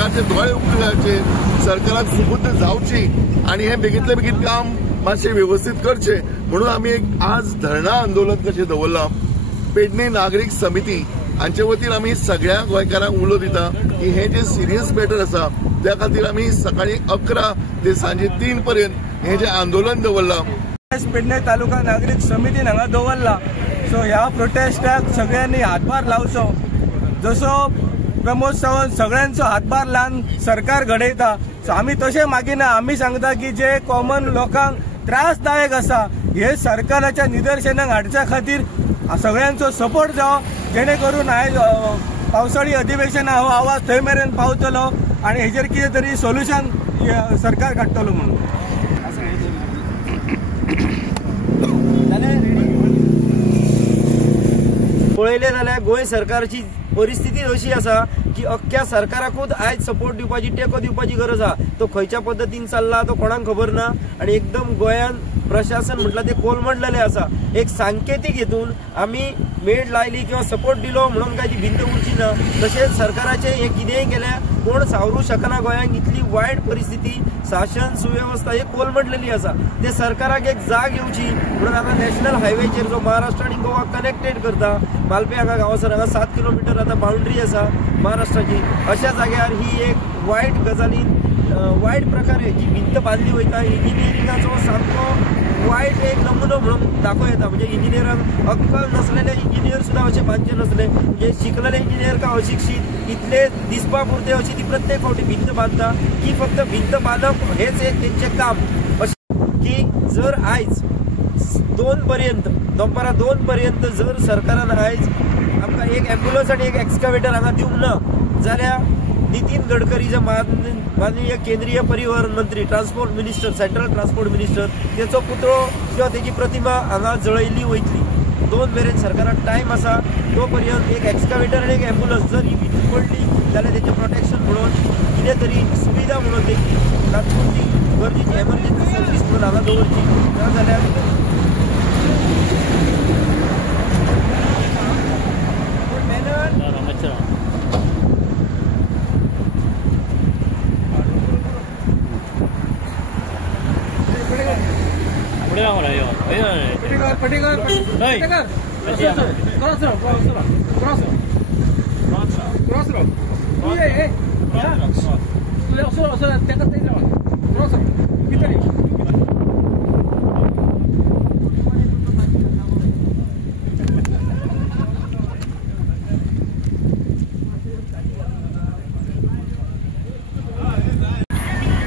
सरकारचे दोळे उगडायचे, सरकाराक सुबुद्ध जावची आणि हे बेगीतले बेगीन काम मातशें व्यवस्थित करचे म्हणून आमी एक आज धरणा आंदोलन कशें दवरलां। पेडणे नागरिक समिती हांचे वतीन आमी सगळ्या गोंयकारांक उलो दिता की हे जे सिरियस मॅटर आसा त्या खातीर आमी सकाळी 11 ते सांजे 3 पर्यंत हे जे आंदोलन दवरलां। पेडणे तालुका नागरिक समितीन हांगा दवरला। सो ह्या प्रोटेस्टाक सगळ्यांनी हातभार लावचो। जसो प्रमोद सावंत सगळ्यांचो हातभार लावन सरकार घडयता, सो आमी तशें मागिना। आमी सांगता की जे कॉमन लोकांक त्रासदायक आसा हे सरकाराच्या निदर्शनाक हाडच्या खातीर सगळ्यांचो सपोर्ट जावो, जेणे करून आयज पावसाळी अधिवेशना हो आवाज थंय मेरेन पावतलो आणि हेजेर कितें तरी सोल्युशन सरकार काडटलो म्हणून। पळयलें जाल्यार गोंय सरकारची परिस्थिती अशी आसा की अख्ख्या सरकाराकूच आयज सपोर्ट दिवपाची, टेको दिवपाची गरज आहा। तो खंयच्या पद्दतीन चल्ला तो कोणाक खबर ना आणि एकदम गोंयान प्रशासन म्हटलं ते कोलमडलेले आसा। एक सांकेतीक हेतून आमी मेड लायली किंवा सपोर्ट दिलो म्हणून काय ती भिंत उरची ना। तशेंच सरकाराचे हे कितेंय केल्या कोण सावरू शकना। गोंयांत इतली वायट परिस्थिती, शासन सुव्यवस्था हे कोलमडलेली आसा। ते सरकाराक एक जाग येवची म्हणून आता नॅशनल हायवेचेर जो महाराष्ट्र आणि गोवा कनेक्टेड करता, मालपे हांगा गांवासर हांगा 7 किलोमीटर आता बाउंड्री आसा महाराष्ट्राची, अशा जाग्यार ही एक वायट गजाली वायट प्रकारे जी भिंत बांधली वयता इंजिनियरिंगाचो सामको वायट एक नमुनो म्हणून दाखोव येता। म्हणजे इंजिनियरांक अक्कल नसलेले इंजिनियर सुद्धा अशें बांदचे नसले, म्हणजे शिकलेले इंजिनियर का अशिक्षित इतले दिसपा पुरते अशी ती प्रत्येक फावटी भिंत बांधता की फक्त भिंत बांदप हेच एक तेंचें काम। की जर आयज 2 पर्यंत दनपारां 2 पर्यंत जर सरकारान आयज आमकां एक एम्ब्युलन्स आणि एक एक्सकावेटर हांगा दिवंक ना जाल्यार नितीन गडकरी जे माननीय केंद्रीय परिवहन मंत्री, transport minister, central transport minister, त्याचो पुतळो किंवा त्याची प्रतिमा हांगा जळयली वयतली। 2 मेरेन सरकाराक टायम आसा, तो पर्यंत एक एक्सकावेटर आणि एक एम्ब्युलन्स जर ही भिंत पडली जाल्यार तेचें प्रोटेक्शन म्हणून कितें तरी सुविधा म्हणून तेची तात्पुरती गरजेची एमर्जन्सी सर्वीस म्हणून हांगा दवरची ना जाल्यार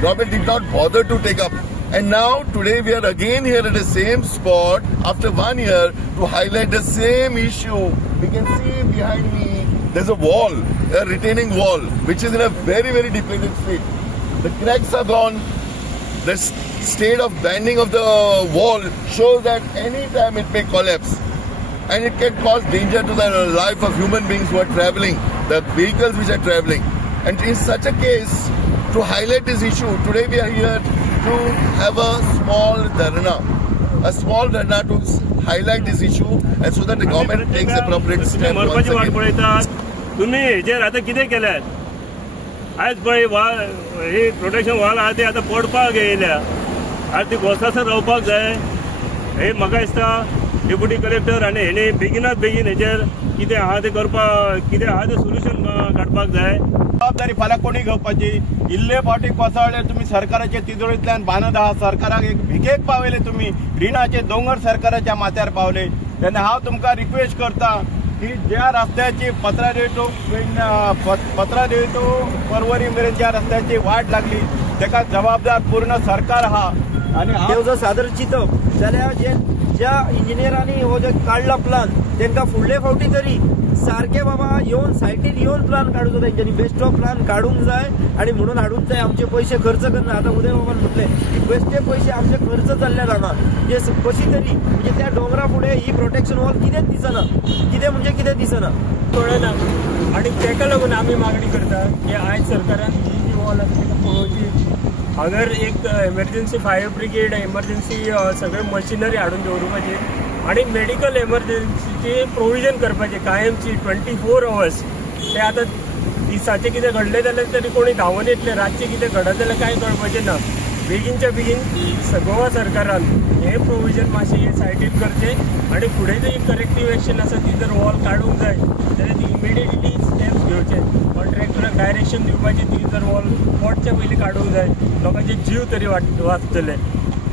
Government did not bother to take up. And now today we are again here at the same spot after 1 year to highlight the same issue. We can see behind me there's a wall, a retaining wall, which is in a very, very depleted state. The cracks are gone. The state of bending of the wall shows that any time it may collapse. And it can cause danger to the life of human beings who are traveling, the vehicles which are traveling. And in such a case, to highlight this issue, today we are here to have a small dharna to highlight this issue and so that the government takes appropriate steps once again. तुम्ही हेजेर आता कितें केल्यात? आज पळय वाल हे protection wall आहा ते आता पडपाक येयल्या, आता ती गोसासर रावपाक जाय। हे म्हाका दिसता डेप्युटी कलेक्टर आनी हेणी बेगिनात बेगीन हेजेर कितें आहा ते करपाक, कितें आहा ते सोल्युशन काडपाक जाय। जबाबदारी फाल्यां कोणी घेवपाची? इल्ले फावटी कोसळ्ळे तुम्ही सरकाराच्या तिजोरींतल्यान बांदत आहा, सरकाराक एक भिकेक पावयले, तुम्ही रिणाचे दोंगर सरकाराच्या माथ्यार पावले। तेन्ना हांव तुमकां रिक्वेस्ट करता की ज्या रस्त्याची पत्रादेवी टू परवरी मेरेन ज्या रस्त्याची वाट लागली तेका जबाबदार पूर्ण सरकार आहा। आणि हांव जर सादर चिंतप जाल्यार ज्या इंजिनियरांनी हो जो काढला प्लान तांकां फुडले फावटी तरी सारखे बाबा येऊन सायटीन येऊन प्लान काढूचो, तेंच्यांनी बेश्टो प्लान काढूंक जाय आणि म्हणून हाडूंक जाय। आमचे पैसे खर्च करना, आता उदय बाबान म्हटले बेश्टे पैसे आमचे खर्च जाल्ले जाणा, जे कशी तरी म्हणजे त्या डोंगरा फुडें ही प्रोटेक्शन वॉल कितेंच दिसना, कितें म्हणजे कितें दिसना कळना। आणि तेका लागून आमी मागणी करता की आयज सरकारान ही वॉल आसा तेका पळोवची। हांगर एक एमर्जन्सी फायर ब्रिगेड, एमर्जन्सी सगळे मशिनरी हाडून दवरपाची आणि मेडिकल एमर्जन्सीची प्रोविजन करपाची कायमची 24 hours। ते आता दिसाचे कितें घडलें जाल्यार तरी कोणी धांवन येतले, रातचे कितें घडत जाल्यार कांय कळपाचें ना. बेगीनच्या बेगीन गोवा सरकारान हे प्रोविजन मातशें हे सायडीन करचें आनी फुडें जी करेक्टीव एक्शन आसा ती जर वॉल काडूंक जाय जाल्यार ती इमिडिएटली स्टेप्स घेवचे. कॉन्ट्रॅक्टराक डायरेक्शन दिवपाची ती जर वॉल पोटच्या पयलीं काडूंक जाय, लोकांचे जीव तरी वाचतले.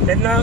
तेन्ना